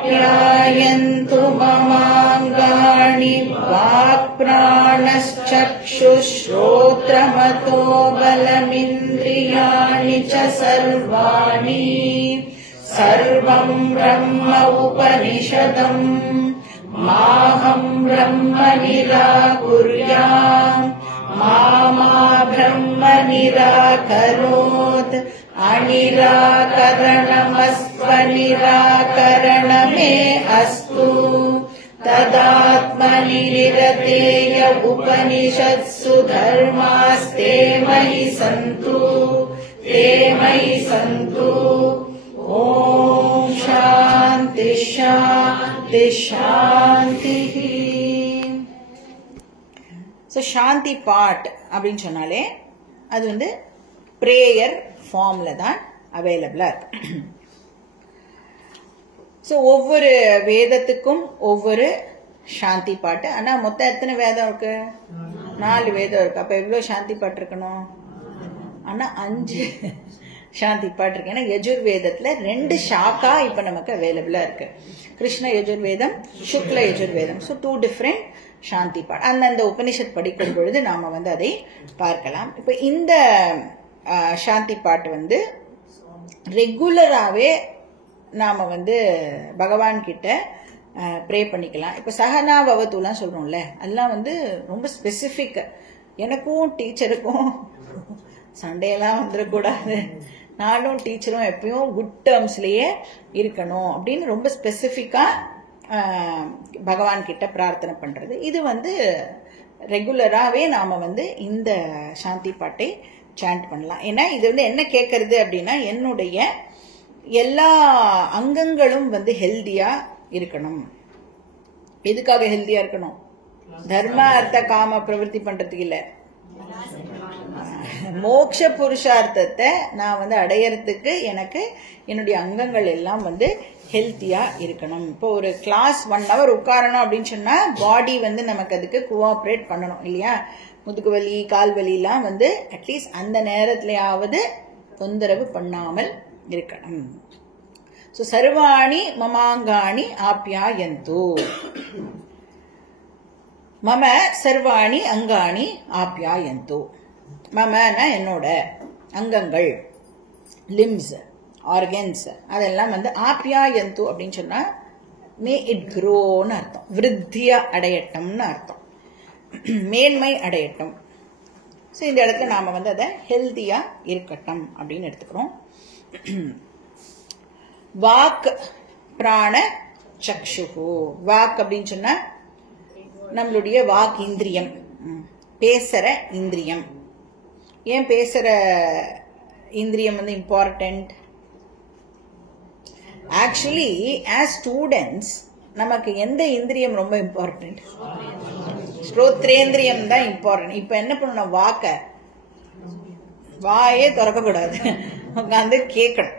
आप्यायन्तु ममाङ्गानि वाक्प्राणश्चक्षुश्रोत्रमतो बलमिन्द्रियाणि च सर्वाणि सर्वं ब्रह्म उपनिषदम् माहं ब्रह्म निराकुर्याम् मा ब्रह्म निराकरोत् अनिराकरणमस्त्वनिराकरणमे अस्तु तदात्मनिरतेय उपनिषत्सु धर्मास्ते मयि सन्तु ॐ शान्ति शान्ति शान्तिः. So சாந்தி பாட் அப்படின்னு சொன்னாலே அது வந்து பிரேயர் ஃபார்ம்ல தான் அவைலபிளா இருக்கு. ஸோ ஒவ்வொரு வேதத்துக்கும் ஒவ்வொரு சாந்தி பாட்டு. ஆனா மொத்தம் எத்தனை வேதம் இருக்கு? 4 வேதம் இருக்கு. அப்ப எவ்வளவு சாந்தி பாட்டு இருக்கணும்? ஆனா 5 சாந்தி பாட்டு இருக்கு. ஏன்னா யஜுர்வேதத்துல 2 சாக்கா இப்ப நமக்கு அவைலபிளா இருக்கு. கிருஷ்ண யஜுர்வேதம், சுக்ல யஜுர்வேதம். ஸோ 2 டிஃப்ரெண்ட் சாந்தி பாட். அந்தந்த உபனிஷத் படிக்கும் பொழுது நாம வந்து அதை பார்க்கலாம். இப்ப இந்த சாந்தி பாட்டு வந்து ரெகுலராகவே நாம வந்து பகவான் கிட்ட ப்ரே பண்ணிக்கலாம். இப்ப சகனா பவத்துலாம் சொல்றோம்ல, அதெல்லாம் வந்து ரொம்ப ஸ்பெசிபிக். எனக்கும் டீச்சருக்கும் சண்டையெல்லாம் வந்துடக்கூடாது, நானும் டீச்சரும் எப்பயும் குட் டேர்ம்ஸ்லயே இருக்கணும் அப்படின்னு ரொம்ப ஸ்பெசிபிக்கா பகவான் கிட்ட பிரார்த்தனை பண்றது. இது வந்து ரெகுலராகவே நாம வந்து இந்த சாந்தி பாட்டை சாண்ட் பண்ணலாம். ஏன்னா இது வந்து என்ன கேட்கறது அப்படின்னா, என்னுடைய எல்லா அங்கங்களும் வந்து ஹெல்தியா இருக்கணும். எதுக்காக ஹெல்தியா இருக்கணும்? தர்ம அர்த்த காம பிரவருத்தி பண்றதுக்கு இல்ல, மோட்ச புருஷார்த்தத்தை நான் வந்து அடையறதுக்கு எனக்கு என்னுடைய அங்கங்கள் எல்லாம் வந்து ஹெல்த்தியா இருக்கணும். இப்போ ஒரு கிளாஸ் 1 hour உட்காரணும் அப்படின்னு சொன்னா பாடி வந்து நமக்கு அதுக்கு கோஆபரேட் பண்ணணும் இல்லையா? முதுகு வலி, கால் வலி எல்லாம் வந்து அட்லீஸ்ட் அந்த நேரத்திலேயாவது தொந்தரவு பண்ணாமல் இருக்கணும். சோ சர்வாணி மமாங்காணி ஆப்யாயந்து. மம சர்வாணி அங்காணி ஆப்யாயந்து. மமனா என்னோட அங்கங்கள், லிம்ஸ், ஆர்கன்ஸ், அதெல்லாம் வந்து ஆப்யாயந்து அப்படின்னு சொன்னா மே இட் க்ரோன்னு அர்த்தம். விருத்தியா அடையட்டும்னு அர்த்தம், மேன்மை அடையட்டும். ஸோ இந்த இடத்துல நாம வந்து அதை ஹெல்தியா இருக்கட்டும் அப்படின்னு எடுத்துக்கிறோம். வாக் பிராண சக்ஷுகு. வாக் அப்படின்னு சொன்னா நம்மளுடைய வாக் இந்திரியம், பேசுற இந்திரியம். ஏன் பேசுற இந்திரியம் வந்து இம்பார்ட்டன்ட்? ஆக்சுவலி ஆஸ் ஸ்டூடெண்ட்ஸ் நமக்கு எந்த இந்திரியம் ரொம்ப இம்பார்ட்டன்ட்? ஸ்ரோத்ரேந்திரியம் தான் இம்பார்ட்டன்ட். இப்ப என்ன பண்ணணும்? வாக்க வாயே திறக்கக்கூடாது, உட்காந்து கேட்கணும்.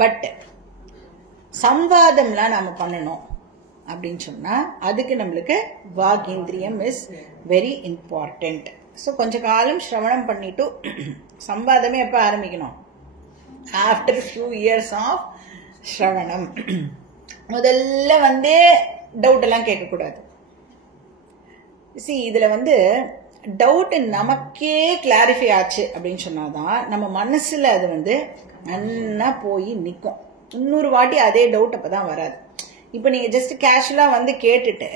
பட் சம்வாதம்லாம் நாம பண்ணணும் அப்படின்னு சொன்னா அதுக்கு நம்மளுக்கு வாகேந்திரியம் இஸ் வெரி இம்பார்ட்டன்ட். ஸோ கொஞ்ச காலம் ஸ்ரவணம் பண்ணிட்டு சம்வாதமே எப்ப ஆரம்பிக்கணும்? ஆஃப்டர் ஃபியூ இயர்ஸ் ஆஃப் ஸ்ரவணம். முதல்ல வந்து டவுட் எல்லாம் கேட்கக்கூடாது. இதுல வந்து டவுட் நமக்கே கிளாரிஃபை ஆச்சு அப்படின்னு சொன்னாதான் நம்ம மனசுல அது வந்து நல்லா போய் நிற்கும். 300 வாட்டி அதே டவுட் அப்பதான் வராது. இப்ப நீங்க ஜஸ்ட் கேஷுவலா வந்து கேட்டுட்டு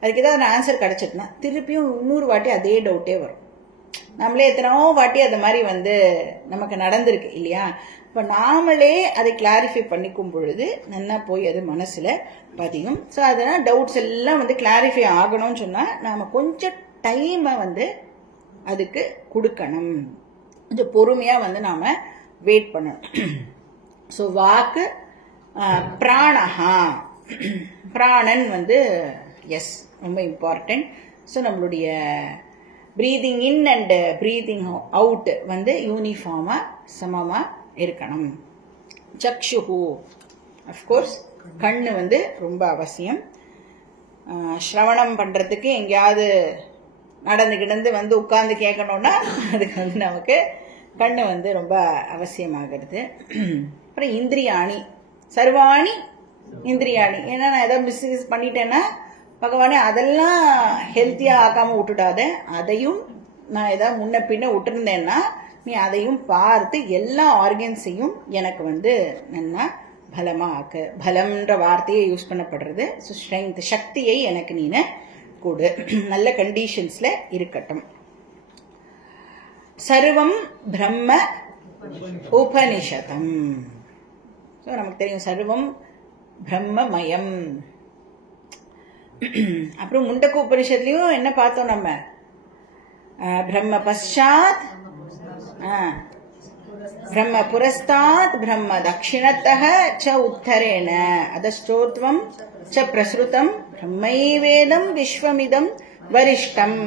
அதுக்கு ஏதாவது ஆன்சர் கிடைச்சிட்டுனா திருப்பியும் 300 வாட்டி அதே டவுட்டே வரும். நம்மளே எத்தனையோ வாட்டி அது மாதிரி வந்து நமக்கு நடந்திருக்கு இல்லையா? இப்ப நாமளே அதை கிளாரிஃபை பண்ணிக்கும் பொழுது நல்லா போய் அது மனசுல பதியும். ஸோ அதெல்லாம் டவுட்ஸ் எல்லாம் வந்து கிளாரிஃபை ஆகணும்னு சொன்னா நாம கொஞ்சம் டைமை வந்து அதுக்கு கொடுக்கணும். கொஞ்சம் பொறுமையா வந்து நாம வெயிட் பண்ணணும். ஸோ வாக்கு பிராணஹா, பிராணன் வந்து எஸ் ரொம்ப இம்பார்ட்டன்ட். ஸோ நம்மளுடைய breathing in and breathing out வந்து யூனிஃபார்மா சமமா இருக்கணும். சக்ஷுஹு, அஃப்கோர்ஸ் கண்ணு வந்து ரொம்ப அவசியம். ஸ்ரவணம் பண்றதுக்கு எங்கேயாவது நடந்து கிடந்து வந்து உட்கார்ந்து கேட்கணும்னா அதுக்கு வந்து நமக்கு கண்ணு வந்து ரொம்ப அவசியமாகிறது. அப்புறம் இந்திரியாணி, சர்வாணி இந்திரியாணி. ஏன்னா நான் ஏதாவது மிஸ்யூஸ் பண்ணிட்டேன்னா பகவானே அதெல்லாம் ஹெல்த்தியா ஆக்காம விட்டுடாத, அதையும் நான் ஏதாவது முன்ன பின்ன விட்டுருந்தேன்னா நீ அதையும் பார்த்து எல்லா ஆர்கன்ஸையும் எனக்கு வந்து நல்லா பலமா ஆக்கு. பலம்ன்ற வார்த்தையை யூஸ் பண்ணப்படுறது. ஸோ ஸ்ட்ரென்த், சக்தியை எனக்கு நீ கொடு, நல்ல கண்டிஷன்ஸ்ல இருக்கட்டும். சர்வம் பிரம்ம உபனிஷதம். ஸோ நமக்கு தெரியும் சர்வம் பிரம்மமயம். அப்புறம் முண்டக்கு உபனிஷத்துலயும் என்ன பார்த்தோம் நம்ம? பிரம்ம பஷாத், பிரம்ம புரஸ்தாத், பிரம்ம தட்சிணத்தः ச உத்தரேன அதஸ்தோத்வம் ச பிரசுருதம் பிரம்மைவேதம் விஸ்வமிதம் வரிஷ்டம்.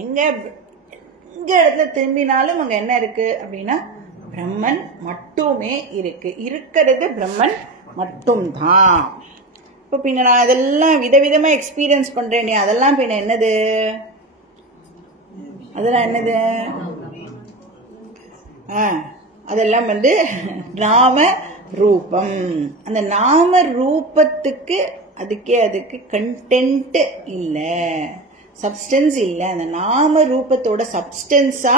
எங்க இடத்துல திரும்பினாலும் அங்க என்ன இருக்கு அப்படின்னா பிரம்மன் மட்டுமே இருக்கு. இருக்கிறது பிரம்மன் மட்டும்தான். இப்ப பின்ன நான் அதெல்லாம் விதவிதமா எக்ஸ்பீரியன்ஸ் பண்றேன், அதெல்லாம் பின்ன என்னது? அதெல்லாம் என்னது? அதெல்லாம் வந்து நாம ரூபம். அந்த நாம ரூபத்துக்கு அதுக்கு கண்டென்ட் இல்ல, சப்ஸ்டன்ஸ் இல்ல. அந்த நாம ரூபத்தோட சப்ஸ்டன்ஸா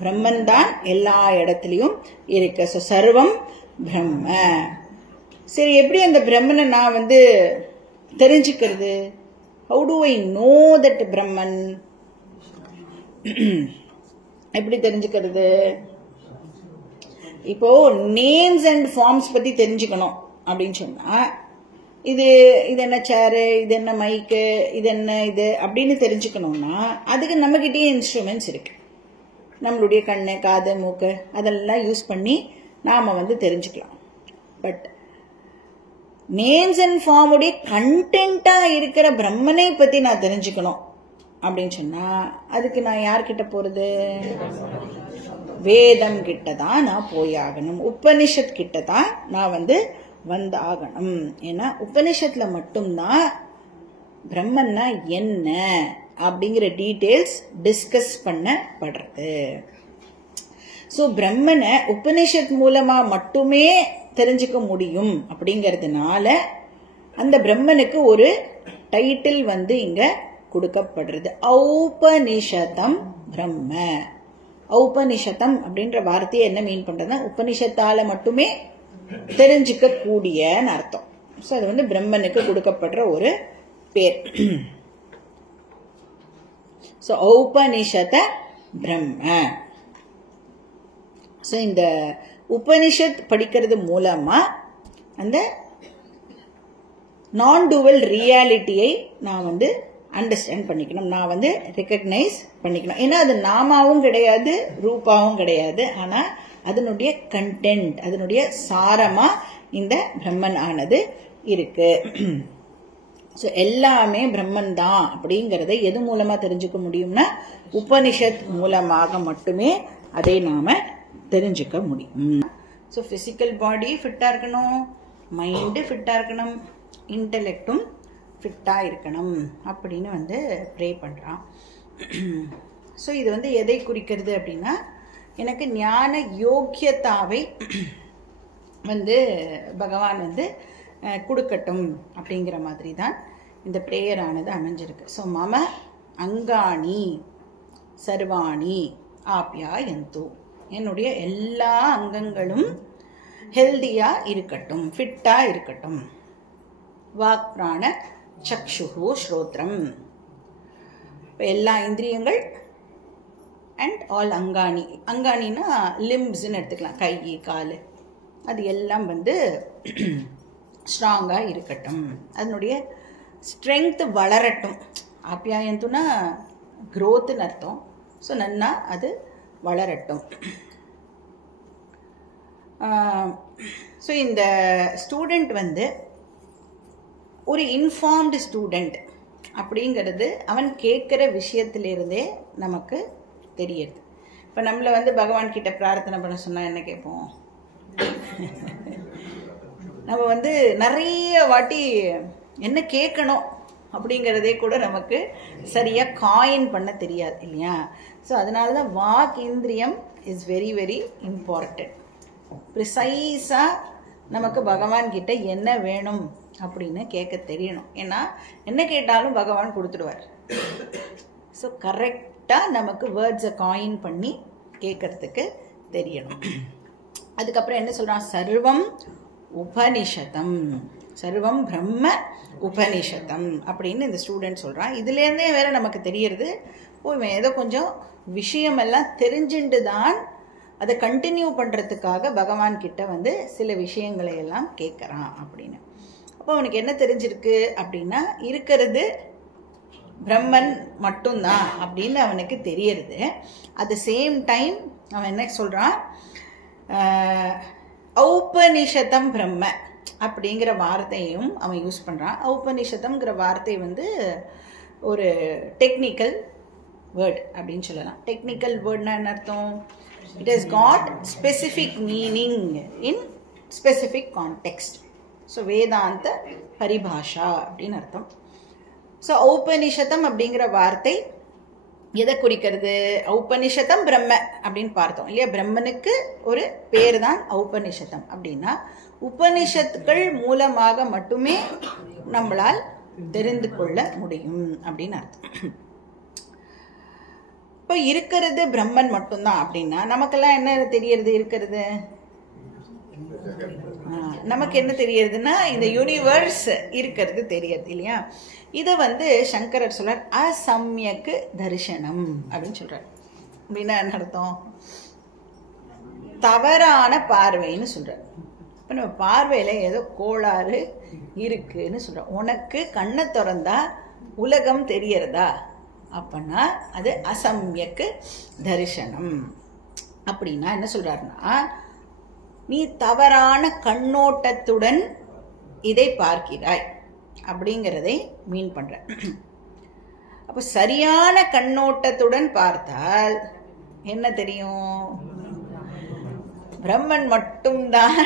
பிரம்மன் தான் எல்லா இடத்துலயும் இருக்கு. ஸோ சர்வம் பிரம்ம. சரி, எப்படி அந்த பிரம்மனை நான் வந்து தெரிஞ்சுக்கிறது? How do I know that Brahman? எப்படி தெரிஞ்சுக்கிறது? இப்போ நேம்ஸ் அண்ட் ஃபார்ம்ஸ் பத்தி தெரிஞ்சுக்கணும் அப்படின்னு சொன்னா, இது என்ன சேரு, இது என்ன மைக்கு, இது என்ன இது அப்படின்னு தெரிஞ்சுக்கணும்னா அதுக்கு நம்ம கிட்டயே இன்ஸ்ட்ருமெண்ட்ஸ் இருக்கு. நம்மளுடைய கண்ணு, காது, மூக்கு அதெல்லாம் யூஸ் பண்ணி நாம வந்து தெரிஞ்சுக்கலாம். பட் நேம்ஸ் அண்ட் ஃபார்ம் உடைய கண்டென்ட்டா இருக்கிற பிரம்மனை பத்தி நான் தெரிஞ்சுக்கணும் அப்படின்னு சொன்னா அதுக்கு நான் யார்கிட்ட போறது? வேதம் கிட்ட தான் நான் போயாகணும். உபனிஷத் கிட்ட தான் நான் வந்து வந்தாகணும். ஏன்னா உபனிஷத்துல மட்டும்தான் பிரம்மன்னா என்ன அப்படிங்கிற டீடைல்ஸ் டிஸ்கஸ் பண்ணப்படுறது. ஸோ பிரம்மனை உபனிஷத் மூலமா மட்டுமே தெரிஞ்சுக்க முடியும். அப்படிங்கிறதுனால அந்த பிரம்மனுக்கு ஒரு டைட்டில் வந்து இங்க கொடுக்கப்படுறது, ஔபனிஷதம் பிரம்ம. ஔபனிஷதம் அப்படின்ற வார்த்தையை என்ன மீன் பண்றதுன்னா உபனிஷத்தால மட்டுமே தெரிஞ்சுக்க கூடியன்னு அர்த்தம். ஸோ அது வந்து பிரம்மனுக்கு கொடுக்கப்படுற ஒரு பேர். ஸோ ஔபனிஷத பிரம்ம. ஸோ இந்த உபனிஷத் படிக்கிறது மூலமா அந்த நான் டூவல் ரியாலிட்டியை நான் வந்து அண்டர்ஸ்டாண்ட் பண்ணிக்கணும், நான் வந்து ரெக்கக்னைஸ் பண்ணிக்கணும். ஏன்னா அது நாமாவும் கிடையாது, ரூபாவும் கிடையாது. ஆனா அதனுடைய கண்டென்ட், அதனுடைய சாரமா இந்த பிரம்மன் ஆனது இருக்கு. ஸோ எல்லாமே பிரம்மன் தான் அப்படிங்கறத எது மூலமா தெரிஞ்சுக்க முடியும்னா உபனிஷத் மூலமாக மட்டுமே அதை நாம தெரிஞ்சுக்க முடியும். ஸோ பிசிக்கல் பாடி ஃபிட்டா இருக்கணும், மைண்டு ஃபிட்டா இருக்கணும், இன்டெலெக்டும் ஃபிட்டா இருக்கணும் அப்படின்னு வந்து ப்ரே பண்றான். ஸோ இது வந்து எதை குறிக்கிறது அப்படின்னா எனக்கு ஞான யோக்கியத்தாவை வந்து பகவான் வந்து கொடுக்கட்டும் அப்படிங்கிற மாதிரி தான் இந்த பிரேயர் ஆனது அமைஞ்சிருக்கு. ஸோ மம அங்காணி சர்வாணி ஆப்யாயந்து, என்னுடைய எல்லா அங்கங்களும் ஹெல்தியா இருக்கட்டும், ஃபிட்டா இருக்கட்டும். வாக் பிராண சக்ஷுஹு ஸ்ரோத்ரம், எல்லா இந்திரியங்கள் அண்ட் ஆல் அங்காணி. அங்காணினா லிம்ஸ்ன்னு எடுத்துக்கலாம், கை கால், அது எல்லாம் வந்து ஸ்ட்ராங்காக இருக்கட்டும், அதனுடைய ஸ்ட்ரென்த் வளரட்டும். ஆப்யாயந்துனா க்ரோத்துன்னு அர்த்தம். ஸோ நன்னா அது வளரட்டும். ஸோ இந்த ஸ்டூடெண்ட் வந்து ஒரு இன்ஃபார்ம்டு ஸ்டூடெண்ட் அப்படிங்கிறது அவன் கேட்குற விஷயத்திலிருந்தே நமக்கு தெரியுது. இப்போ நம்மளை வந்து பகவான் கிட்ட பிரார்த்தனை பண்ண சொன்னால் என்ன கேட்போம்? நம்ம வந்து நிறைய வாட்டி என்ன கேட்கணும் அப்படிங்கிறதே கூட நமக்கு சரியாக காயின் பண்ண தெரியாது இல்லையா? ஸோ அதனால தான் வாக் இந்திரியம் இஸ் வெரி வெரி இம்பார்ட்டன்ட். ப்ரிசைஸாக நமக்கு பகவான் கிட்ட என்ன வேணும் அப்படின்னு கேட்க தெரியணும். ஏன்னா என்ன கேட்டாலும் பகவான் கொடுத்துடுவார். ஸோ கரெக்டாக நமக்கு வேர்ட்ஸை காயின் பண்ணி கேட்கறதுக்கு தெரியணும். அதுக்கப்புறம் என்ன சொல்கிறான்? சர்வம் உபனிஷதம், சர்வம் பிரம்ம உபனிஷதம் அப்படின்னு இந்த ஸ்டூடெண்ட் சொல்கிறான். இதுலேருந்தே வேற நமக்கு தெரியறது, இவன் ஏதோ கொஞ்சம் விஷயமெல்லாம் தெரிஞ்சுட்டு தான் அதை கண்டினியூ பண்ணுறதுக்காக பகவான் கிட்ட வந்து சில விஷயங்களை எல்லாம் கேட்குறான் அப்படின்னு. அப்போ அவனுக்கு என்ன தெரிஞ்சிருக்கு அப்படின்னா, இருக்கிறது பிரம்மன் மட்டும்தான் அப்படின்னு அவனுக்கு தெரியறது. அட் த சேம் டைம் அவன் என்ன சொல்கிறான்? ஔபனிஷதம் பிரம்ம அப்படிங்கிற வார்த்தையும் அவன் யூஸ் பண்ணுறான். ஔபனிஷதம்ங்கிற வார்த்தை வந்து ஒரு டெக்னிக்கல் வேர்ட் அப்படின்னு சொல்லலாம். டெக்னிக்கல் வேர்ட்னா என்ன அர்த்தம்? It has got specific meaning in specific context. So வேதாந்த பரிபாஷா அப்படின்னு அர்த்தம். ஸோ ஔபனிஷதம் அப்படிங்கிற வார்த்தை எதை குறிக்கிறது? ஔபனிஷதம் பிரம்ம அப்படின்னு பார்த்தோம் இல்லையா? பிரம்மனுக்கு ஒரு பேர் தான் ஔபனிஷதம். அப்படின்னா உபனிஷத்துக்கள் மூலமாக மட்டுமே நம்மளால் தெரிந்து கொள்ள முடியும் அப்படின்னு அர்த்தம். இப்போ இருக்கிறது பிரம்மன் மட்டும்தான் அப்படின்னா நமக்கெல்லாம் என்ன தெரியறது? இருக்கிறது நமக்கு என்ன தெரியறதுன்னா இந்த யூனிவர்ஸ் இருக்கிறது தெரியாது இல்லையா? இதை வந்து சங்கரர் சொல்றார் அசம்யக்கு தரிசனம் அப்படின்னு சொல்றார். அப்படின்னா என்ன அர்த்தம்? தவறான பார்வைன்னு சொல்றார். இப்போ நம்ம பார்வையில ஏதோ கோளாறு இருக்குன்னு சொல்றோம். உனக்கு கண்ணை திறந்தா உலகம் தெரியறதா? அப்படின்னா அது அசம்யக்கு தரிசனம். அப்படின்னா என்ன சொல்றாருன்னா, நீ தவறான கண்ணோட்டத்துடன் இதை பார்க்கிறாய் அப்படிங்கிறதை மீன் பண்ற. அப்போ சரியான கண்ணோட்டத்துடன் பார்த்தால் என்ன தெரியும்? பிரம்மன் மட்டும்தான்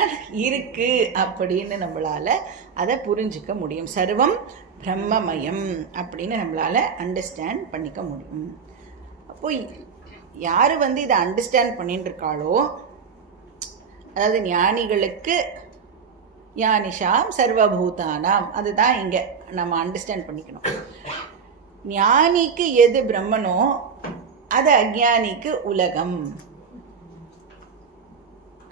இருக்கு அப்படின்னு நம்மளால அதை புரிஞ்சுக்க முடியும். சர்வம் பிரம்மமயம் அப்படின்னு நம்மளால அண்டர்ஸ்டாண்ட் பண்ணிக்க முடியும். அப்போ யாரு வந்து இதை அண்டர்ஸ்டாண்ட் பண்ணிட்டு இருக்காளோ, அதாவது ஞானிகளுக்கு ஞானிஷாம் சர்வபூதானாம், அதுதான் இங்க நம்ம அண்டர்ஸ்டாண்ட் பண்ணிக்கணும். ஞானிக்கு எது பிரம்மனோ அது அஞ்ஞானிக்கு உலகம்,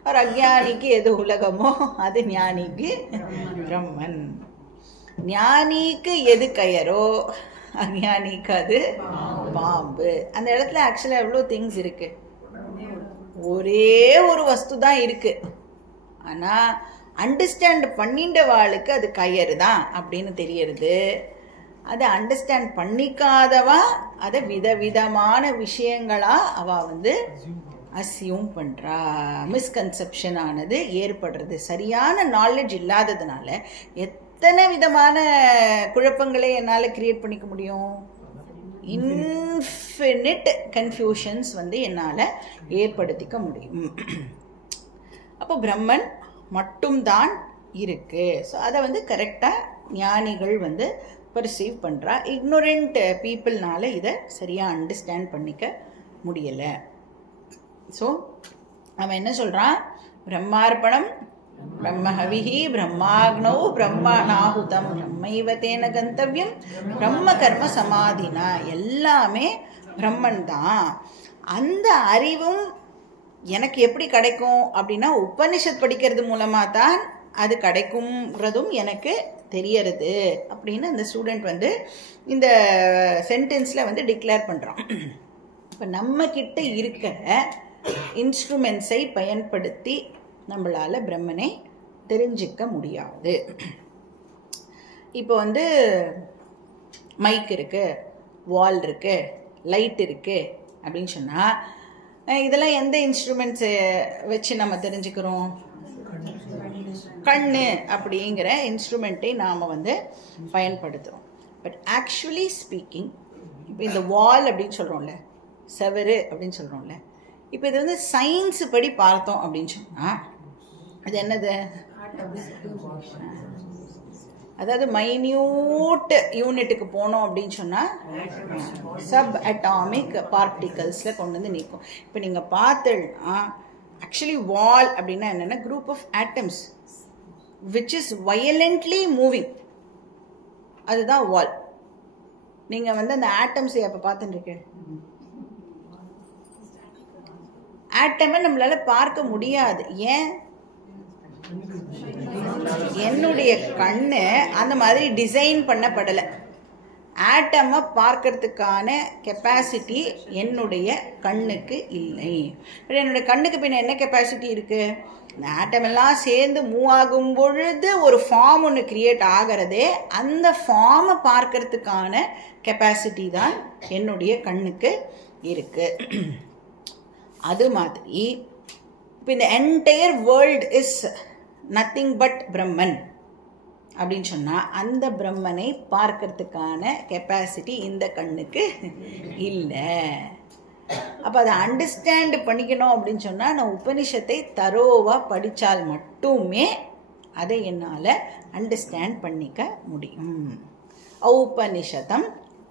ஒரு அஞ்ஞானிக்கு எது உலகமோ அது ஞானிக்கு பிரம்மன். ஞானிக்கு எது கயரோ அஞ்ஞானிக்கு அது பாம்பு. அந்த இடத்துல ஆக்சுவலா எவ்வளோ திங்ஸ் இருக்கு, ஒரே ஒரு வஸ்து தான் இருக்கு. ஆனா அண்டர்ஸ்டாண்ட் பண்ணிட்ட வாளுக்கு அது கயறு தான் அப்படின்னு தெரியறது. அதை அண்டர்ஸ்டாண்ட் பண்ணிக்காதவா அதை விதவிதமான விஷயங்களா அவ வந்து அசியூம் பண்றா. மிஸ்கன்செப்ஷன் ஆனது ஏற்படுறது. சரியான நாலேஜ் இல்லாததுனால எத்தனை விதமான குழப்பங்களை என்னால் கிரியேட் பண்ணிக்க முடியும்? இன்ஃபினிட் கன்ஃபியூஷன்ஸ் வந்து என்னால் ஏற்படுத்திக்க முடியும். அப்போ பிரம்மன் மட்டும்தான் இருக்கு. ஸோ அதை வந்து கரெக்டாக ஞானிகள் வந்து பர்சீவ் பண்ணுறா. இக்னோரண்ட் பீப்புள்னால இதை சரியாக அண்டர்ஸ்டாண்ட் பண்ணிக்க முடியலை. ஸோ அவன் என்ன சொல்கிறான்? பிரம்மார்ப்பணம் பிரம்மஹவிஹி பிரம்மாக்னௌ பிரம்மணாஹுதம் பிரம்மைவ தேன கந்தவ்யம் பிரம்ம கர்ம சமாதினா. எல்லாமே பிரம்மன் தான். அந்த அறிவும் எனக்கு எப்படி கிடைக்கும் அப்படின்னா உபனிஷத் படிக்கிறது மூலமாக தான் அது கிடைக்கும்ன்றதும் எனக்கு தெரியறது அப்படின்னு அந்த ஸ்டூடெண்ட் வந்து இந்த சென்டென்ஸில் வந்து டிக்ளேர் பண்ணுறான். இப்போ நம்ம கிட்ட இருக்கிற இன்ஸ்ட்ருமெண்ட்ஸை பயன்படுத்தி நம்மளால பிரம்மனை தெரிஞ்சிக்க முடியாது. இப்போ வந்து மைக் இருக்கு, வால் இருக்கு, லைட் இருக்கு அப்படின்னு சொன்னா இதெல்லாம் எந்த இன்ஸ்ட்ருமெண்ட்ஸ் வச்சு நம்ம தெரிஞ்சுக்கிறோம்? கண்ணு அப்படிங்கிற இன்ஸ்ட்ருமெண்ட்டை நாம் வந்து பயன்படுத்துகிறோம். பட் ஆக்சுவலி ஸ்பீக்கிங், இப்போ இந்த வால் அப்படின்னு சொல்கிறோம்ல, செவரு அப்படின்னு சொல்கிறோம்ல, இப்போ இது வந்து சயின்ஸ் படி பார்த்தோம் அப்படின்னு சொன்னால் அது என்னது? அதாவது மைன்யூட் யூனிட்டுக்கு போனோம் அப்படின்னு சொன்னா சப் அட்டாமிக் பார்ட்டிகல்ஸ்ல கொண்டு வந்து நிற்கும். இப்போ நீங்க பார்த்தீங்கன்னா ஆக்சுவலி வால் அப்படின்னா என்னன்னா group of atoms which is violently moving, அதுதான் வால். நீங்க வந்து அந்த ஆட்டம்ஸ் அப்ப பார்த்துட்டு இருக்கேன், ஆட்டமை நம்மளால பார்க்க முடியாது. ஏன்? என்னுடைய கண்ணு அந்த மாதிரி டிசைன் பண்ணப்படலை. ஆட்டமை பார்க்கறதுக்கான கெப்பாசிட்டி என்னுடைய கண்ணுக்கு இல்லை. என்னுடைய கண்ணுக்கு பின்ன என்ன கெப்பாசிட்டி இருக்கு? இந்த ஆட்டம் எல்லாம் சேர்ந்து மூவ் ஆகும் பொழுது ஒரு ஃபார்ம் ஒன்று கிரியேட் ஆகிறதே, அந்த ஃபார்மை பார்க்கறதுக்கான கெப்பாசிட்டி தான் என்னுடைய கண்ணுக்கு இருக்கு. அது மாதிரி இப்போ இந்த entire world is nothing but Brahman அப்படின்னு சொன்னால் அந்த பிரம்மனை பார்க்கறதுக்கான கெப்பாசிட்டி இந்த கண்ணுக்கு இல்லை. அப்போ அதை அண்டர்ஸ்டாண்ட் பண்ணிக்கணும் அப்படின்னு சொன்னால் நான் உபனிஷத்தை தரோவாக படித்தால் மட்டுமே அதை என்னால் அண்டர்ஸ்டாண்ட் பண்ணிக்க முடியும். ஔபனிஷதம்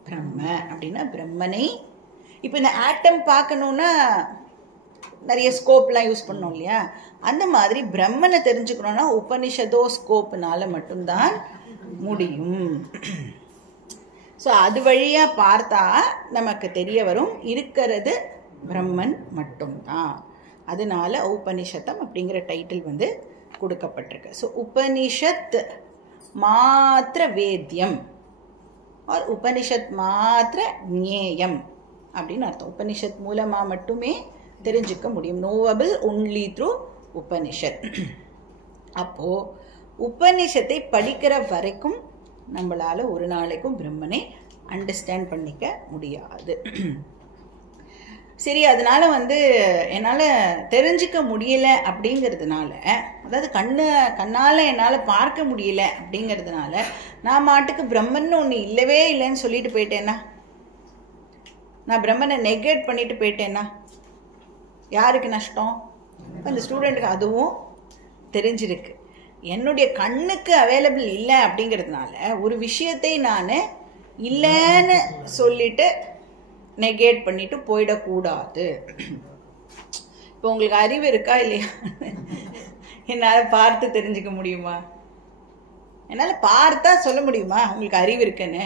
பிரம்ம அப்படின்னா பிரம்மனை. இப்போ இந்த ஆட்டம் பார்க்கணுன்னா நிறைய ஸ்கோப்லாம் யூஸ் பண்ணோம் இல்லையா, அந்த மாதிரி பிரம்மனை தெரிஞ்சுக்கணும்னா உபனிஷதோ ஸ்கோப்னால மட்டும்தான் முடியும். ஸோ அது வழியாக பார்த்தா நமக்கு தெரிய வரும் இருக்கிறது பிரம்மன் மட்டும்தான். அதனால உபனிஷத்தம் அப்படிங்கிற டைட்டில் வந்து கொடுக்கப்பட்டிருக்கு. ஸோ உபனிஷத் மாத்திர வேத்தியம் ஆர் உபனிஷத் மாத்திர ஞேயம் அப்படின்னு அர்த்தம். உபனிஷத் மூலமாக மட்டுமே தெரிஞ்சுக்க முடியும். நோவபிள் ஒன்லி த்ரூ உபனிஷத். அப்போ உபனிஷத்தை படிக்கிற வரைக்கும் நம்மளால ஒரு நாளைக்கும் பிரம்மனை அண்டர்ஸ்டாண்ட் பண்ணிக்க முடியாது. சரி, அதனால வந்து என்னால் தெரிஞ்சுக்க முடியல அப்படிங்கிறதுனால, அதாவது கண்ணால் என்னால் பார்க்க முடியல அப்படிங்கிறதுனால நான் மாட்டுக்கு பிரம்மன் ஒன்று இல்லவே இல்லைன்னு சொல்லிட்டு போயிட்டேன்னா, நான் பிரம்மனை நெகேட் பண்ணிட்டு போயிட்டேன்னா யாருக்கு நஷ்டம்? அந்த ஸ்டூடெண்ட்டுக்கு அதுவும் தெரிஞ்சிருக்கு. என்னுடைய கண்ணுக்கு அவைலபிள் இல்லை அப்படிங்கிறதுனால ஒரு விஷயத்தை நான் இல்லைன்னு சொல்லிட்டு நெகேட் பண்ணிட்டு போயிடக்கூடாது. இப்போ உங்களுக்கு அறிவு இருக்கா இல்லையா? என்னால் பார்த்து தெரிஞ்சுக்க முடியுமா? என்னால் பார்த்தா சொல்ல முடியுமா உங்களுக்கு அறிவு இருக்குன்னு?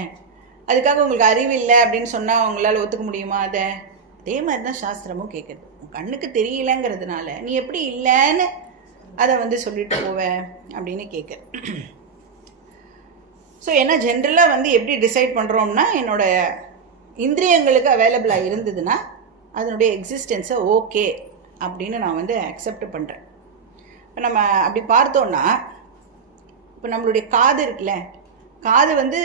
அதுக்காக உங்களுக்கு அறிவு இல்லை அப்படின்னு சொன்னால் உங்களால் ஒத்துக்க முடியுமா? அதே மாதிரி தான் சாஸ்திரமும் கேட்குறது. கண்ணுக்கு தெரியலங்கிறதுனால நீ எப்படி இல்லைன்னு அதை வந்து சொல்லிட்டு போவ அப்படின்னு கேட்குறது. ஸோ ஏன்னா ஜென்ரலாக வந்து எப்படி டிசைட் பண்ணுறோம்னா, என்னோட இந்திரியங்களுக்கு அவைலபிளாக இருந்ததுன்னா அதனுடைய எக்ஸிஸ்டன்ஸை ஓகே அப்படின்னு நான் வந்து அக்செப்ட் பண்ணுறேன். இப்போ நம்ம அப்படி பார்த்தோன்னா, இப்போ நம்மளுடைய காது இருக்குல்ல, காது வந்து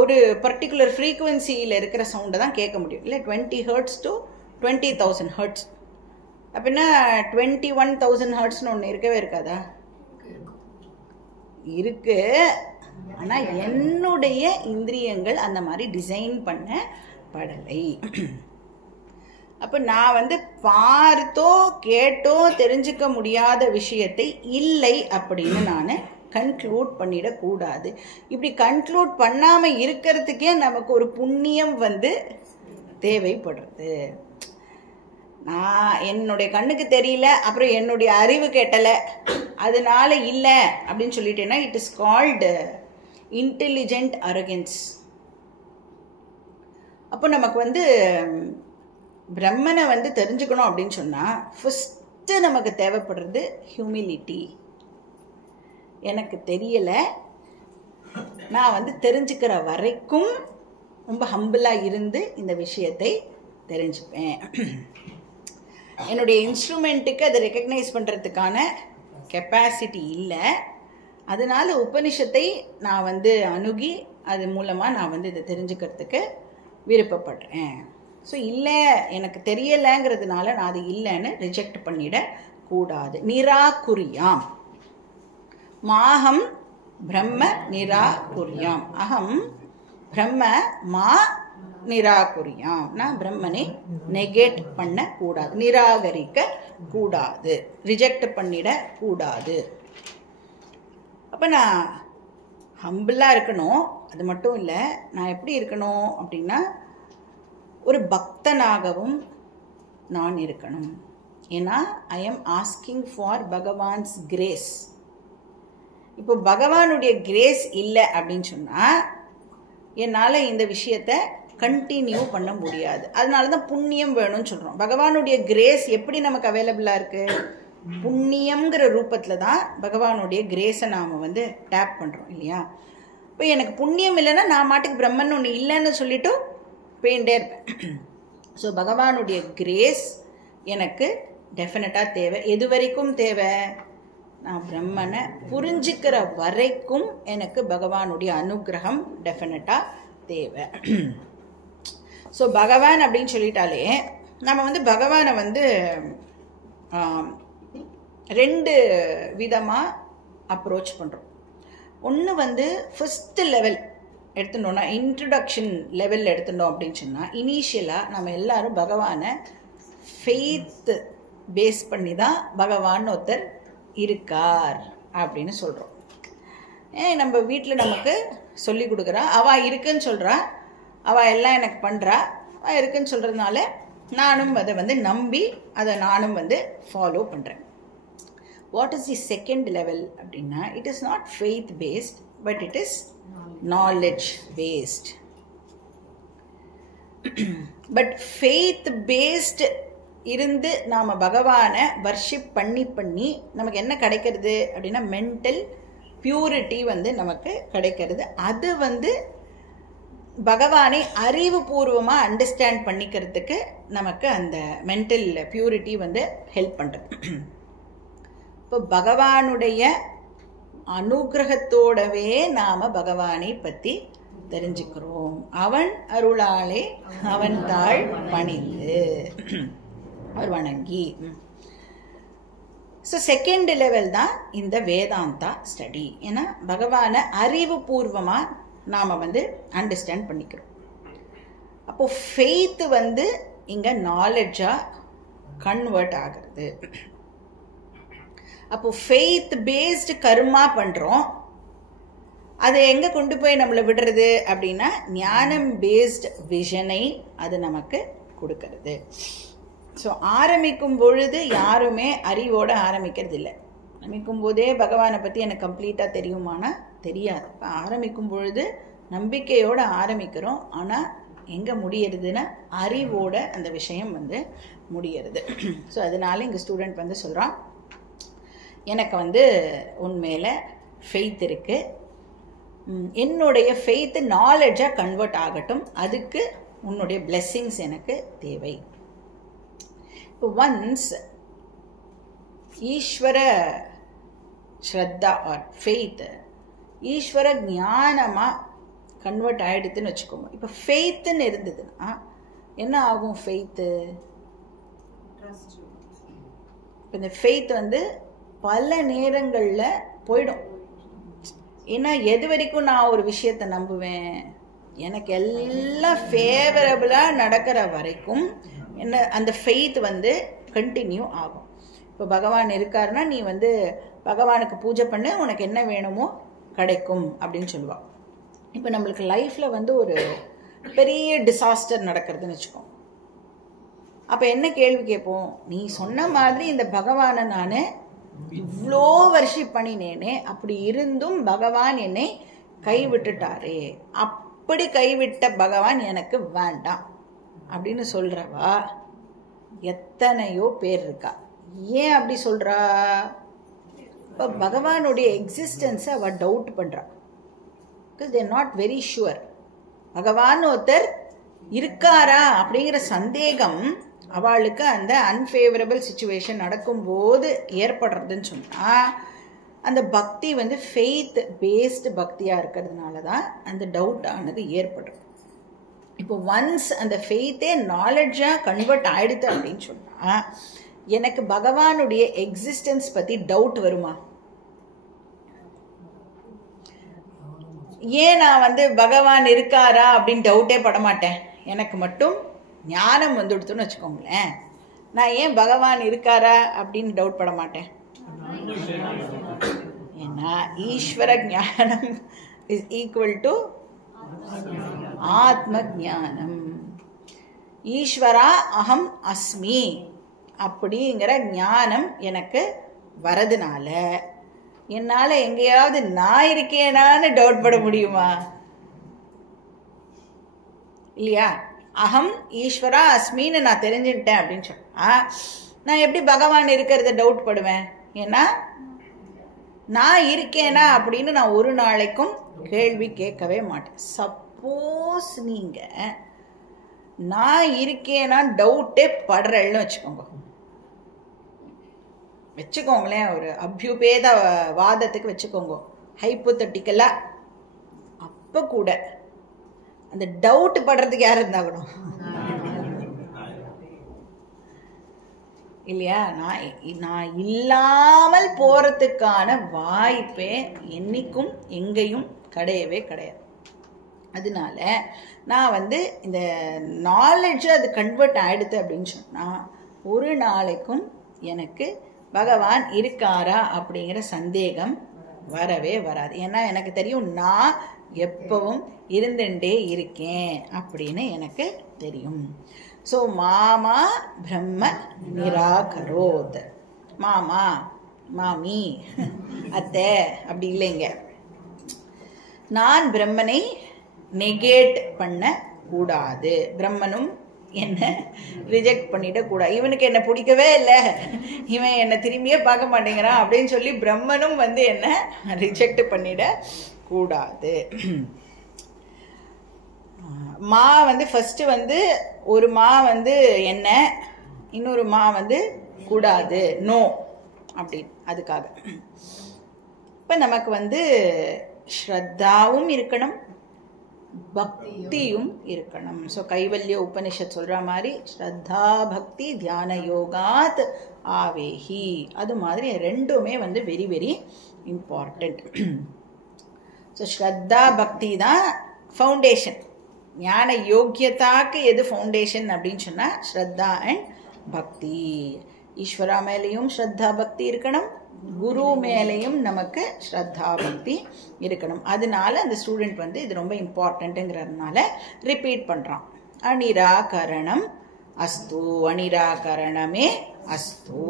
ஒரு பர்டிகுலர் ஃப்ரீக்குவென்சியில் இருக்கிற சவுண்டை தான் கேட்க முடியும். இல்லை 20 Hz to 20,000 Hz அப்படின்னா 21,000 Hzன்னு ஒன்று இருக்கவே இருக்காதா? இருக்கு. ஆனால் என்னுடைய இந்திரியங்கள் அந்த மாதிரி டிசைன் பண்ணப்படலை. அப்போ நான் வந்து பார்த்தோ கேட்டோ தெரிஞ்சுக்க முடியாத விஷயத்தை இல்லை அப்படின்னு நான் கன்க்ளூட் பண்ணிடக்கூடாது. இப்படி கன்க்ளூட் பண்ணாமல் இருக்கிறதுக்கே நமக்கு ஒரு புண்ணியம் வந்து தேவைப்படுறது. நான் என்னுடைய கண்ணுக்கு தெரியல, அப்புறம் என்னுடைய அறிவு கேட்டலை, அதனால இல்லை அப்படின்னு சொல்லிட்டேன்னா it is called intelligent arrogance. அப்போ நமக்கு வந்து பிரம்மனை வந்து தெரிஞ்சுக்கணும் அப்படின்னு சொன்னால் ஃபஸ்ட்டு நமக்கு தேவைப்படுறது ஹியூமிலிட்டி. எனக்கு தெரியலை, நான் வந்து தெரிஞ்சுக்கிற வரைக்கும் ரொம்ப ஹம்பிளாக இருந்து இந்த விஷயத்தை தெரிஞ்சுப்பேன். என்னுடைய இன்ஸ்ட்ருமெண்ட்டுக்கு அதை ரெக்கக்னைஸ் பண்ணுறதுக்கான கெப்பாசிட்டி இல்லை. அதனால உபனிஷத்தை நான் வந்து அணுகி அது மூலமாக நான் வந்து இதை தெரிஞ்சுக்கிறதுக்கு விருப்பப்படுறேன். ஸோ இல்லை எனக்கு தெரியலைங்கிறதுனால நான் அது இல்லைன்னு ரிஜெக்ட் பண்ணிடக்கூடாது. நிராகுரியாம் மாஹம் பிரம்ம நிராகுரியாம், அகம் பிரம்ம மா நிராகுரியாம். நான் பிரம்மனை நெகேட் பண்ணக்கூடாது, நிராகரிக்க கூடாது, ரிஜெக்ட் பண்ணிடக்கூடாது. அப்போ நான் ஹம்பிளாக இருக்கணும். அது மட்டும் இல்லை, நான் எப்படி இருக்கணும் அப்படின்னா ஒரு பக்தனாகவும் நான் இருக்கணும். ஏன்னா I am asking for Bhagavan's grace. இப்போ பகவானுடைய கிரேஸ் இல்லை அப்படின்னு சொன்னால் என்னால் இந்த விஷயத்தை கண்டினியூ பண்ண முடியாது. அதனால தான் புண்ணியம் வேணும்னு சொல்கிறோம். பகவானுடைய கிரேஸ் எப்படி நமக்கு அவைலபிளாக இருக்குது? புண்ணியங்கிற ரூபத்தில் தான் பகவானுடைய கிரேஸை நாம் வந்து டேப் பண்ணுறோம் இல்லையா? இப்போ எனக்கு புண்ணியம் இல்லைன்னா நான் மாட்டுக்கு பிரம்மன் ஒன்று இல்லைன்னு சொல்லிட்டு போயிட்டே இருப்பேன். ஸோ பகவானுடைய கிரேஸ் எனக்கு டெஃபினட்டாக தேவை. எது வரைக்கும் தேவை? நான் பிரம்மனை புரிஞ்சுக்கிற வரைக்கும் எனக்கு பகவானுடைய அனுகிரகம் டெஃபினட்டாக தேவை. ஸோ பகவான் அப்படின்னு சொல்லிட்டாலே நம்ம வந்து பகவானை வந்து 2 விதமாக அப்ரோச் பண்ணுறோம். ஒன்று வந்து ஃபஸ்ட்டு லெவல் எடுத்துட்டோம்னா, இன்ட்ரடக்ஷன் லெவலில் எடுத்துட்டோம் அப்படின்னு சொன்னால், இனிஷியலாக நம்ம எல்லாரும் பகவானை ஃபெய்த் பேஸ் பண்ணி தான் பகவான் ஒருத்தர் இருக்கார் அப்படின்னு சொல்கிறோம். நம்ம வீட்டில் நமக்கு சொல்லி கொடுக்குறா, அவள் இருக்குன்னு சொல்கிறா, அவள் எல்லாம் எனக்கு பண்ணுறா, அவள் இருக்குன்னு சொல்கிறதுனால நானும் அதை வந்து நம்பி அதை நானும் வந்து ஃபாலோ பண்ணுறேன். What is the second level அப்படின்னா, it is not faith based, but it is knowledge based. But faith based இருந்து நாம் பகவானை வர்ஷிப் பண்ணி பண்ணி நமக்கு என்ன கிடைக்கிறது அப்படின்னா, மென்டல் பியூரிட்டி வந்து நமக்கு கிடைக்கிறது. அது வந்து பகவானை அறிவுபூர்வமாக அண்டர்ஸ்டாண்ட் பண்ணிக்கிறதுக்கு நமக்கு அந்த மென்டல் பியூரிட்டி வந்து ஹெல்ப் பண்ணுறது. இப்போ பகவானுடைய அனுகிரகத்தோடவே நாம் பகவானை பற்றி தெரிஞ்சுக்கிறோம். அவன் அருளாலே அவன் தாழ் பணிந்து அவர் வணங்கி. ஸோ செகண்ட் லெவல் தான் இந்த வேதாந்தா ஸ்டடி. ஏன்னா பகவானை அறிவுபூர்வமாக நாம் வந்து அண்டர்ஸ்டாண்ட் பண்ணிக்கிறோம். அப்போது ஃபெய்த் வந்து இங்கே நாலெட்ஜாக கன்வெர்ட் ஆகிறது. அப்போது ஃபெய்த் பேஸ்டு கர்மா பண்ணுறோம். அதை எங்கே கொண்டு போய் நம்மளை விடுறது அப்படின்னா, ஞானம் பேஸ்ட் விஷனை அது நமக்கு கொடுக்கறது. ஸோ ஆரம்பிக்கும் பொழுது யாருமே அறிவோடு ஆரம்பிக்கிறது இல்லை. ஆரம்பிக்கும் போதே பகவானை பற்றி எனக்கு கம்ப்ளீட்டாக தெரியுமானா தெரியாது. இப்போ ஆரம்பிக்கும் பொழுது நம்பிக்கையோடு ஆரம்பிக்கிறோம். ஆனால் எங்கே முடியறதுன்னா அறிவோட அந்த விஷயம் வந்து முடியறது. ஸோ அதனால இங்கே ஸ்டூடெண்ட் வந்து சொல்கிறான், எனக்கு வந்து உண்மையில் ஃபெய்த் இருக்குது, என்னுடைய ஃபெய்த்து நாலேஜாக கன்வெர்ட் ஆகட்டும், அதுக்கு உன்னுடைய பிளெஸ்ஸிங்ஸ் எனக்கு தேவை. இப்போ ஒன்ஸ் ஈஸ்வர ஸ்ரத்தா ஆர் ஃபெய்த் ஈஸ்வர ஞானமாக கன்வெர்ட் ஆகிடுதுன்னு வச்சுக்கோங்க. இப்போ ஃபெய்த்துன்னு இருந்ததுன்னா என்ன ஆகும்? ஃபெய்த்து இப்போ இந்த ஃபெய்த் வந்து பல நேரங்களில் போயிடும். ஏன்னா எது வரைக்கும் நான் ஒரு விஷயத்தை நம்புவேன், எனக்கு எல்லாம் ஃபேவரபுளாக நடக்கிற வரைக்கும் என்ன அந்த ஃபெய்த் வந்து கண்டினியூ ஆகும். இப்போ பகவான் இருக்காருன்னா நீ வந்து பகவானுக்கு பூஜை பண்ண, உனக்கு என்ன வேணுமோ கிடைக்கும் அப்படின்னு சொல்லுவாள். இப்போ நம்மளுக்கு லைஃப்பில் வந்து ஒரு பெரிய டிசாஸ்டர் நடக்கிறதுன்னு வச்சுக்கோம். அப்போ என்ன கேள்வி கேட்போம்? நீ சொன்ன மாதிரி இந்த பகவானை நான் இவ்வளோ வர்ஷிப் பண்ணினேனே, அப்படி இருந்தும் பகவான் என்னை கைவிட்டுட்டாரே, அப்படி கைவிட்ட பகவான் எனக்கு வேண்டாம் அப்படின்னு சொல்கிறவா எத்தனையோ பேர் இருக்கா. ஏன் அப்படி சொல்கிறா? இப்போ பகவானுடைய எக்ஸிஸ்டன்ஸை அவள் டவுட் பண்ணுறா. Because there not very sure. பகவான் ஒருத்தர் இருக்காரா அப்படிங்கிற சந்தேகம் அவளுக்கு அந்த அன்ஃபேவரபிள் சுச்சுவேஷன் நடக்கும்போது ஏற்படுறதுன்னு சொன்னால், அந்த பக்தி வந்து ஃபெய்த் பேஸ்டு பக்தியாக இருக்கிறதுனால தான் அந்த டவுட் ஆனது ஏற்படும். இப்போ ஒன்ஸ் அந்த ஃபெய்த்தே நாலெட்ஜாக கன்வெர்ட் ஆகிடுது அப்படின்னு சொன்னால், எனக்கு பகவானுடைய எக்ஸிஸ்டன்ஸ் பற்றி டவுட் வருமா? ஏன் நான் வந்து பகவான் இருக்காரா அப்படின்னு டவுட்டே பட மாட்டேன். எனக்கு மட்டும் ஞானம் வந்துடுத்துன்னு வச்சுக்கோங்களேன், நான் ஏன் பகவான் இருக்காரா அப்படின்னு டவுட் பட மாட்டேன். ஏன்னா ஈஸ்வர ஞானம் is equal to ஆத்ம ஞானம். ஈஸ்வரா அகம் அஸ்மி அப்படிங்கிற ஞானம் எனக்கு வரதுனால என்னால எங்கேயாவது நான் இருக்கேனான்னு டவுட் பட முடியுமா? இல்லையா? அகம் ஈஸ்வரா அஸ்மின்னு நான் தெரிஞ்சுட்டேன் அப்படின்னு சொன்னா நான் எப்படி பகவான் இருக்கிறத டவுட் படுவேன்? ஏன்னா நான் இருக்கேனா அப்படின்னு நான் ஒரு நாளைக்கும் கேள்வி கேட்கவே மாட்டேன். சப்போஸ் நீங்க நான் இருக்கேனா டவுட்டே படுறேன்னு வச்சுக்கோங்களேன், ஒரு அபியுபேத வாதத்துக்கு வச்சுக்கோங்க, ஹைப்போதட்டிக்கலா. அப்ப கூட அந்த டவுட் படுறதுக்கு யார் இருந்தாகணும்? இல்லையா? நான் இல்லாமல் போறதுக்கான வாய்ப்பே என்னைக்கும் எங்கேயும் கிடையவே கிடையாது. அதனால நான் இந்த நாலேஜ் அது கன்வெர்ட் ஆயிடுது அப்படின்னு சொன்னா ஒரு நாளைக்கும் எனக்கு பகவான் இருக்காரா அப்படிங்கிற சந்தேகம் வரவே வராது. ஏன்னா எனக்கு தெரியும் நான் எப்பவும் இருந்துட்டே இருக்கேன் அப்படின்னு எனக்கு தெரியும். ஸோ மாமா பிரம்ம நிராகரோத். மாமா மாமி அத்தை அப்படி இல்லைங்க. நான் பிரம்மனை நெகேட் பண்ண கூடாது, பிரம்மனும் என்ன ரிஜெக்ட் பண்ணிடக்கூடாது. இவனுக்கு என்ன பிடிக்கவே இல்லை, இவன் என்ன திரும்பியே பார்க்க மாட்டேங்கிறான் அப்படின்னு சொல்லி பிரம்மனும் என்ன ரிஜெக்ட் பண்ணிட கூடாது. மா ஃபர்ஸ்ட் ஒரு மா என்ன, இன்னொரு மா கூடாது, நோ அப்படின்னு. அதுக்காக இப்ப நமக்கு ஸ்ரத்தாவும் இருக்கணும், பக்தியும் இருக்கணும். ஸோ கைவல்ய உபனிஷத் சொல்ற மாதிரி ஸ்ரத்தா பக்தி தியான யோகாத் ஆவேஹி, அது மாதிரி ரெண்டுமே வெரி வெரி இம்பார்ட்டன்ட். ஸோ ஸ்ரத்தா பக்தி தான் ஃபவுண்டேஷன். ஞான யோக்கியதாக்கு எது ஃபவுண்டேஷன் அப்படின்னு சொன்னா ஸ்ரத்தா அண்ட் பக்தி. ஈஸ்வரா மேலேயும் ஸ்ரத்தா பக்தி இருக்கணும், குரு மேலேயும் நமக்கு ஸ்ரத்தா பக்தி இருக்கணும். அதனால அந்த ஸ்டூடெண்ட் இது ரொம்ப இம்பார்ட்டன்ட்ங்கிறதுனால ரிப்பீட் பண்றான். அனிராகரணம் அஸ்து, அனிராகரணமே அஸ்து.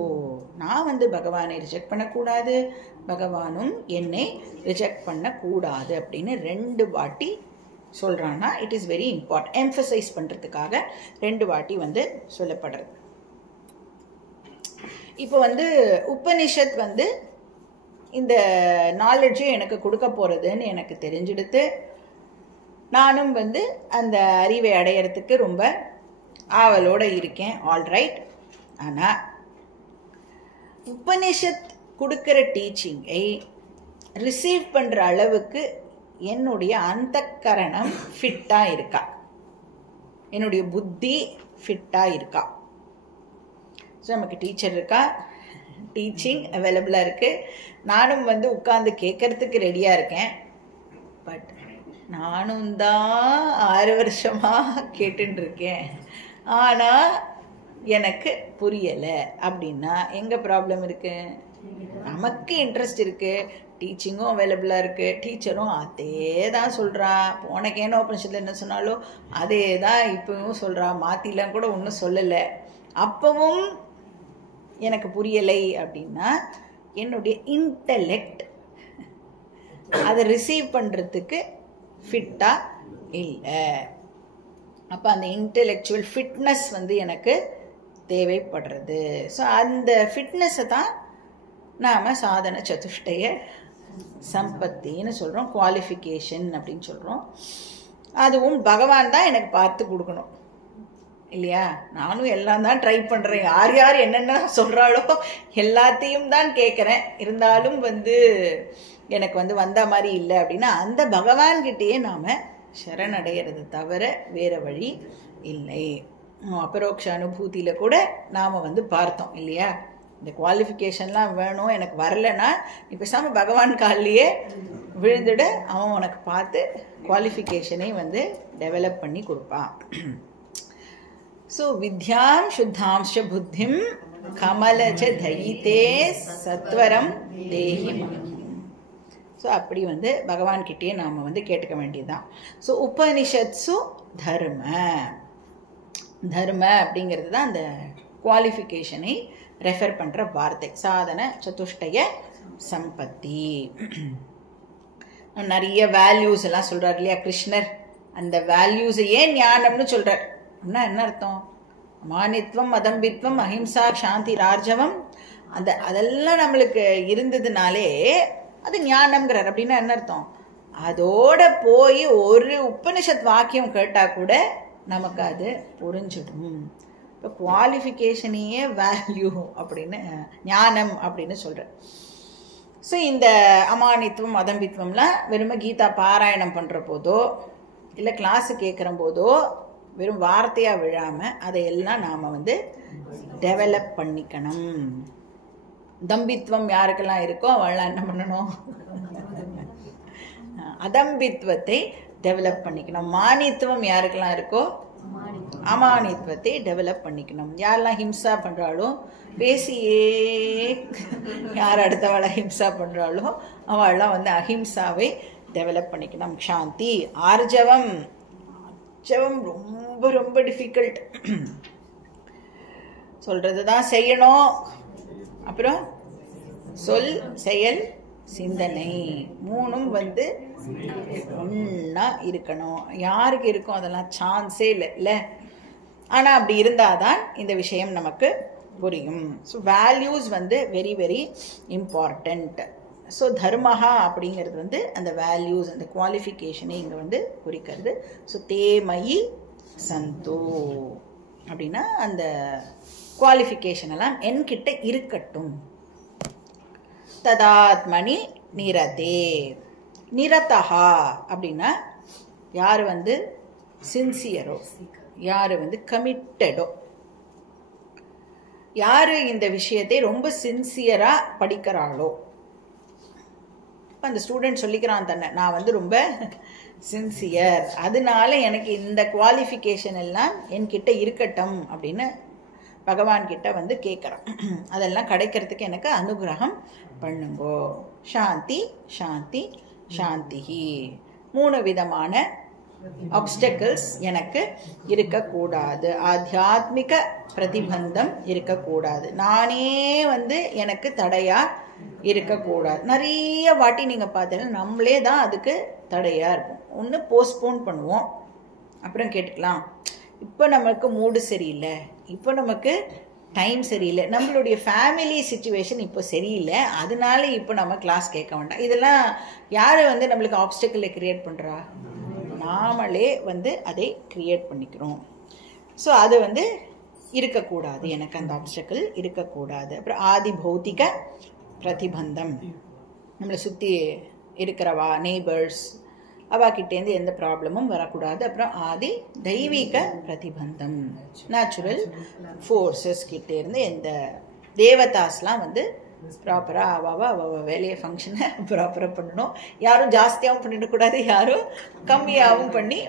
நான் பகவானை ரிஜெக்ட் பண்ணக்கூடாது, பகவானும் என்னை ரிஜெக்ட் பண்ணக்கூடாது அப்படின்னு 2 வாட்டி சொல்றான்னா it is very important. Emphasise பண்றதுக்காக 2 வாட்டி சொல்லப்படுறது. இப்போ உபனிஷத் இந்த நாலேஜை எனக்கு கொடுக்க போறதுன்னு எனக்கு தெரிஞ்சிடுத்து. நானும் அந்த அறிவை அடையறதுக்கு ரொம்ப ஆவலோட இருக்கேன். ஆல்ரைட். ஆனா உபனிஷத் கொடுக்கிற டீச்சிங்கை ரிசீவ் பண்ற அளவுக்கு என்னுடைய அந்தக்கரணம் ஃபிட்டா இருக்கா, என்னுடைய புத்தி ஃபிட்டா இருக்கா? நமக்கு டீச்சர் இருக்கா, டீச்சிங் அவைலபிளா இருக்கு, நானும் உட்கார்ந்து கேட்கறதுக்கு ரெடியா இருக்கேன். பட் நானும் தான் 6 வருஷமா கேட்டுட்டு இருக்கேன், ஆனா எனக்கு புரியல அப்படின்னா எங்க ப்ராப்ளம் இருக்கு? நமக்கு இன்ட்ரெஸ்ட் இருக்கு, டீச்சிங்கும் அவைலபிளா இருக்கு, டீச்சரும் அதே தான் சொல்றா. போன கேன உபனிஷத்துல என்ன சொன்னாலோ அதே தான் இப்பவும் சொல்றா, மாத்திலாம் கூட ஒன்றும் சொல்லலை. அப்பவும் எனக்கு புரியலை அப்படின்னா என்னுடைய இன்டெலெக்ட் அதை ரிசீவ் பண்றதுக்கு ஃபிட்டா இல்லை. அப்போ அந்த இன்டெலெக்சுவல் ஃபிட்னஸ் எனக்கு தேவைப்படுறது. ஸோ அந்த ஃபிட்னஸை தான் நாம சாதன சதுஷ்டய சம்பத்தின்னு சொல்றோம், குவாலிஃபிகேஷன் அப்படின்னு சொல்றோம். அதுவும் பகவான் தான் எனக்கு பார்த்து கொடுக்கணும் இல்லையா? நானும் எல்லாம் தான் ட்ரை பண்றேன், யார் யார் என்னென்ன சொல்றாளோ எல்லாத்தையும் தான் கேட்கறேன். இருந்தாலும் எனக்கு வந்த மாதிரி இல்லை அப்படின்னா அந்த பகவான் கிட்டேயே நாம சரணடைகிறது தவிர வேற வழி இல்லை. அபரோக்ஷ அனுபூதியில கூட நாம பார்த்தோம் இல்லையா? இந்த குவாலிஃபிகேஷன்லாம் வேணும், எனக்கு வரலன்னா நீ பேசாம பகவான் காலிலேயே விழுந்துட, அவன் உனக்கு பார்த்து குவாலிஃபிகேஷனை டெவலப் பண்ணி கொடுப்பான். ஸோ வித்யாம் சுத்தாம்ஷ புத்திம் கமலஜ தயிதே சத்வரம் தேஹி. ஸோ ஸோ அப்படி வந்து பகவான்கிட்டயே நாம் வந்து கேட்டுக்க வேண்டியதுதான். ஸோ உபனிஷத்ஸு தர்ம தர்ம அப்படிங்கிறது தான் அந்த குவாலிஃபிகேஷனை ரெஃபர் பண்ணுற வார்த்தை. சாதன சதுஷ்டய சம்பத்தி. நிறைய வேல்யூஸ் எல்லாம் சொல்கிறார் இல்லையா கிருஷ்ணர். அந்த வேல்யூஸையே ஞானம்னு சொல்கிறார். அப்படின்னா என்ன அர்த்தம்? மானித்வம் அதம்பித்வம் அஹிம்சா சாந்தி ரார்ஜவம் அதெல்லாம் நம்மளுக்கு இருந்ததுனாலே அது ஞானம்ங்கிறார். அப்படின்னா என்ன அர்த்தம்? அதோட போய் ஒரு உபனிஷத் வாக்கியம் கேட்டால் கூட நமக்கு அது புரிஞ்சிடும். இப்போ குவாலிஃபிகேஷனையே வேல்யூ அப்படின்னு ஞானம் அப்படின்னு சொல்கிறேன். ஸோ இந்த அமானித்துவம் அதம்பித்துவம்லாம் வெறும் கீதா பாராயணம் பண்ணுற போதோ இல்லை கிளாஸு கேட்குற போதோ வெறும் வார்த்தையாக விழாமல் அதையெல்லாம் நாம் வந்து டெவலப் பண்ணிக்கணும். தம்பித்துவம் யாருக்கெல்லாம் இருக்கோ அவள்லாம் என்ன பண்ணணும்? அதம்பித்துவத்தை டெவலப் பண்ணிக்கணும். மானித்துவம் யாருக்கெல்லாம் இருக்கோ அமானித்துவத்தை டெவலப் பண்ணிக்கணும். யாரெல்லாம் ஹிம்சா பண்ணுறாளோ, பேசியே யார் அடுத்தவளை ஹிம்சா பண்ணுறாளோ அவள்லாம் வந்து அஹிம்சாவை டெவலப் பண்ணிக்கணும். சாந்தி ஆர்ஜவம். ஆர்ஜவம் ரொம்ப ரொம்ப டிஃபிகல்ட். சொல்கிறது தான் செய்யணும். அப்புறம் சொல் செயல் சிந்தனை மூணும் வந்து ஒன்றா இருக்கணும். யாருக்கு இருக்கும் அதெல்லாம் சான்ஸே இல்லை. ஆனால் அப்படி இருந்தால் தான் இந்த விஷயம் நமக்கு புரியும். ஸோ வேல்யூஸ் வந்து வெரி வெரி இம்பார்ட்டண்ட். ஸோ தர்மஹா அப்படிங்கிறது வந்து அந்த வேல்யூஸ் அந்த குவாலிஃபிகேஷனை இங்கே வந்து குறிக்கிறது. ஸோ தேமயி சந்தோ அப்படின்னா அந்த குவாலிஃபிகேஷன் எல்லாம் என்கிட்ட இருக்கட்டும். ததாத்மனி நிரதே. நிரதஹா அப்படின்னா யார் வந்து சின்சியரோ, யார் வந்து கமிட்டடோ, யார் இந்த விஷயத்தை ரொம்ப சின்சியராக படிக்கிறாளோ. அந்த ஸ்டூடெண்ட் சொல்லிக்கிறான் தன்னை, நான் வந்து ரொம்ப சின்சியர், அதனால எனக்கு இந்த குவாலிஃபிகேஷன் எல்லாம் என்கிட்ட இருக்கட்டும் அப்படின்னு பகவான்கிட்ட வந்து கேட்குறான். அதெல்லாம் கிடைக்கிறதுக்கு எனக்கு அனுகிரகம் பண்ணுங்கோ. சாந்தி சாந்தி சாந்திஹி. 3 விதமான ஆப்ஸ்டக்கிள்ஸ் எனக்கு இருக்கக்கூடாது. ஆத்தியாத்மிக பிரதிபந்தம் இருக்கக்கூடாது. நானே வந்து எனக்கு தடையா இருக்கக்கூடாது. நிறைய வாட்டி நீங்கள் பார்த்தீங்கன்னா நம்மளே தான் அதுக்கு தடையாக இருக்கும். ஒன்று போஸ்ட்போன் பண்ணுவோம், அப்புறம் கேட்டுக்கலாம். இப்போ நமக்கு மூடு சரியில்லை, இப்போ நமக்கு டைம் சரியில்லை, நம்மளுடைய ஃபேமிலி சிச்சுவேஷன் இப்போ சரியில்லை, அதனால இப்போ நம்ம கிளாஸ் கேட்க வேண்டாம். இதெல்லாம் யார் வந்து நம்மளுக்கு ஆப்ஸ்டக்கிளை கிரியேட் பண்ணுறா? நாமளே வந்து அதை கிரியேட் பண்ணிக்கிறோம். ஸோ அது வந்து இருக்கக்கூடாது, எனக்கு அந்த ஆப்ஸ்டக்கிள் இருக்கக்கூடாது. அப்புறம் ஆதி பௌத்திக பிரதிபந்தம், நம்மளை சுற்றி இருக்கிறவா நெய்பர்ஸ் அவாக்கிட்டேருந்து எந்த ப்ராப்ளமும் வரக்கூடாது. அப்புறம் ஆதி தெய்வீக பிரதிபந்தம், நேச்சுரல் ஃபோர்ஸஸ் கிட்டேருந்து எந்த தேவதாஸ்லாம் வந்து ப்ராப்பராக அவ வேலையை ஃபங்க்ஷனை ப்ராப்பராக பண்ணணும். யாரும் ஜாஸ்தியாகவும் பண்ணிடக்கூடாது, யாரும் கம்மியாகவும் பண்ணி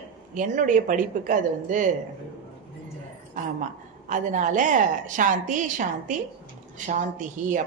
என்னுடைய படிப்புக்கு அது வந்து ஆமாம். அதனால சாந்தி சாந்தி சாந்திஹி அப்படி